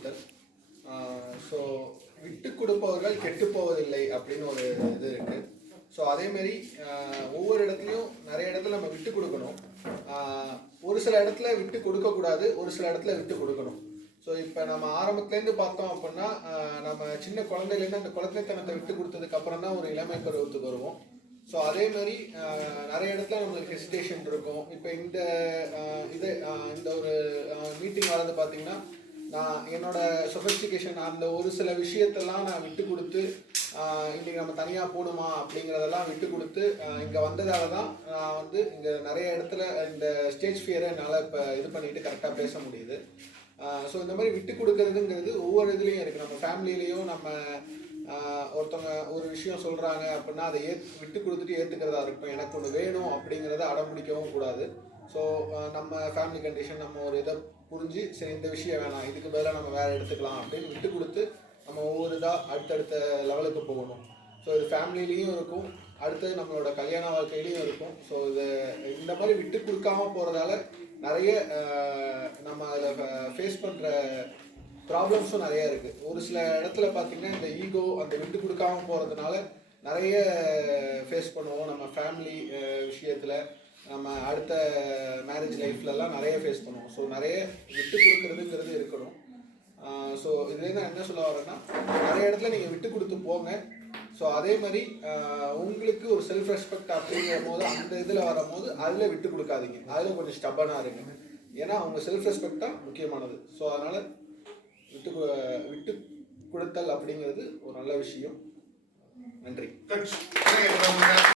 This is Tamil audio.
கொடுத்தல். ஸோ விட்டு கொடுப்பவர்கள் கெட்டு போவதில்லை அப்படின்னு ஒரு இது இருக்கு. ஸோ அதேமாரி ஒவ்வொரு இடத்துலையும் நிறைய இடத்துல நம்ம விட்டு கொடுக்கணும். ஒரு சில இடத்துல விட்டு கொடுக்கக்கூடாது, ஒரு சில இடத்துல விட்டு கொடுக்கணும். ஸோ இப்போ நம்ம ஆரம்பத்துலேருந்து பார்த்தோம் அப்படின்னா நம்ம சின்ன குழந்தையிலேருந்து அந்த குழந்தைத்தனத்தை விட்டு கொடுத்ததுக்கு அப்புறம் தான் ஒரு இளமை பருவத்துக்கு வருவோம். ஸோ அதே மாதிரி நிறைய இடத்துல நம்மளுக்கு ஹெசிடேஷன் இருக்கும். இப்போ இந்த ஒரு மீட்டிங் வரது பார்த்தீங்கன்னா நான் என்னோட சொஃபிஸ்டிகேஷன் அந்த ஒரு சில விஷயத்தெல்லாம் நான் விட்டு கொடுத்து இன்றைக்கி நம்ம தனியாக போகணுமா அப்படிங்கிறதெல்லாம் விட்டு கொடுத்து இங்கே வந்ததால தான் நான் வந்து இங்கே நிறைய இடத்துல இந்த ஸ்டேஜ் ஃபியரை என்னால் இப்போ இது பண்ணிட்டு கரெக்டாக பேச முடியுது. ஸோ இந்த மாதிரி விட்டு கொடுக்கறதுங்கிறது ஒவ்வொரு இதுலேயும் இருக்குது. நம்ம ஃபேமிலியிலையும் நம்ம ஒருத்தவங்க ஒரு விஷயம் சொல்கிறாங்க அப்படின்னா அதை விட்டு கொடுத்துட்டு ஏற்றுக்கிறதா இருக்கட்டும். எனக்கு ஒன்று வேணும் அப்படிங்கிறத அடம்பிடிக்கவும் கூடாது. ஸோ நம்ம ஃபேமிலி கண்டிஷன் நம்ம ஒரு இதை புரிஞ்சு சரி இந்த விஷயம் வேணாம், இதுக்கு பதிலாக நம்ம வேறு எடுத்துக்கலாம் அப்படின்னு விட்டு கொடுத்து நம்ம ஒவ்வொரு இதாக அடுத்தடுத்த லெவலுக்கு போகணும். ஸோ இது ஃபேமிலிலையும் இருக்கும், அடுத்தது நம்மளோட கல்யாண வாழ்க்கையிலையும் இருக்கும். ஸோ இந்த மாதிரி விட்டு கொடுக்காம போகிறதால நிறைய நம்ம அதில் ஃபேஸ் பண்ணுற ப்ராப்ளம்ஸும் நிறைய இருக்குது. ஒரு சில இடத்துல பார்த்திங்கன்னா இந்த ஈகோ அந்த விட்டு கொடுக்காம போகிறதுனால நிறைய ஃபேஸ் பண்ணுவோம். நம்ம ஃபேமிலி விஷயத்தில் நம்ம அடுத்த மேரேஜ் லைஃப்லலாம் நிறைய ஃபேஸ் பண்ணுவோம். ஸோ நிறைய விட்டு கொடுக்குறதுங்கிறது இருக்கணும். ஸோ இதுலேருந்து நான் என்ன சொல்ல வரேன்னா நிறைய இடத்துல நீங்கள் விட்டு கொடுத்து போங்க. ஸோ அதே மாதிரி உங்களுக்கு ஒரு செல்ஃப் ரெஸ்பெக்ட் அப்படிங்கிற போது அந்த இதில் வரும்போது அதில் விட்டு கொடுக்காதீங்க, அதில் கொஞ்சம் ஸ்டப்பனாக இருங்க. ஏன்னா அவங்க செல்ஃப் ரெஸ்பெக்ட் தான் முக்கியமானது. ஸோ அதனால் விட்டு கொடுத்தல் அப்படிங்கிறது ஒரு நல்ல விஷயம். நன்றி.